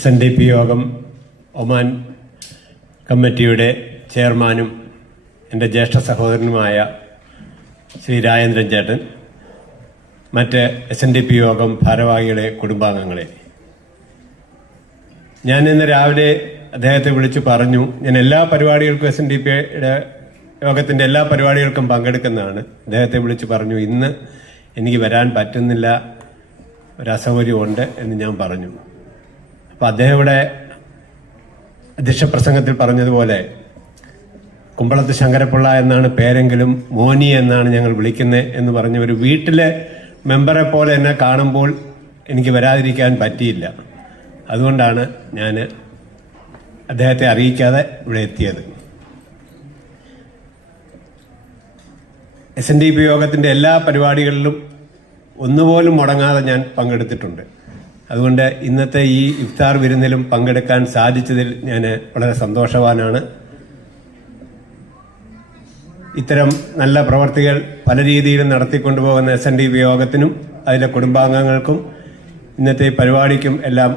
SNDP യോഗം Oman കമ്മിറ്റിയുടെ ചെയർമാനും എൻ്റെ ജ്യേഷ്ഠ സഹോദരനുമായ ശ്രീ രാജേന്ദ്രൻ ചേട്ടൻ, മറ്റ് SNDP യോഗം ഭാരവാഹികളെ, കുടുംബാംഗങ്ങളെ, ഞാൻ ഇന്ന് രാവിലെ അദ്ദേഹത്തെ വിളിച്ചു പറഞ്ഞു, ഞാൻ എല്ലാ പരിപാടികൾക്കും SNDPയുടെ യോഗത്തിൻ്റെ എല്ലാ പരിപാടികൾക്കും പങ്കെടുക്കുന്നതാണ്. അദ്ദേഹത്തെ വിളിച്ചു പറഞ്ഞു, ഇന്ന് എനിക്ക് വരാൻ പറ്റുന്നില്ല, ഒരു അസൗകര്യമുണ്ട് എന്ന് ഞാൻ പറഞ്ഞു. അപ്പോൾ അദ്ദേഹം ഇവിടെ അധ്യക്ഷ പ്രസംഗത്തിൽ പറഞ്ഞതുപോലെ കുമ്പളത്ത് ശങ്കരപ്പിള്ള എന്നാണ് പേരെങ്കിലും മോനി എന്നാണ് ഞങ്ങൾ വിളിക്കുന്നത് എന്ന് പറഞ്ഞ ഒരു വീട്ടിലെ മെമ്പറെ പോലെ എന്നെ കാണുമ്പോൾ എനിക്ക് വരാതിരിക്കാൻ പറ്റിയില്ല. അതുകൊണ്ടാണ് ഞാൻ അദ്ദേഹത്തെ അറിയിക്കാതെ ഇവിടെ എത്തിയത്. SNDP യോഗത്തിൻ്റെ എല്ലാ പരിപാടികളിലും ഒന്നുപോലും മുടങ്ങാതെ ഞാൻ പങ്കെടുത്തിട്ടുണ്ട്. അതുകൊണ്ട് ഇന്നത്തെ ഈ ഇഫ്താർ വിരുന്നിലും പങ്കെടുക്കാൻ സാധിച്ചതിൽ ഞാൻ വളരെ സന്തോഷവാനാണ്. ഇത്തരം നല്ല പ്രവർത്തികൾ പല രീതിയിലും നടത്തിക്കൊണ്ടുപോകുന്ന SNDP യോഗത്തിനും അതിലെ കുടുംബാംഗങ്ങൾക്കും ഇന്നത്തെ പരിപാടിക്കും എല്ലാം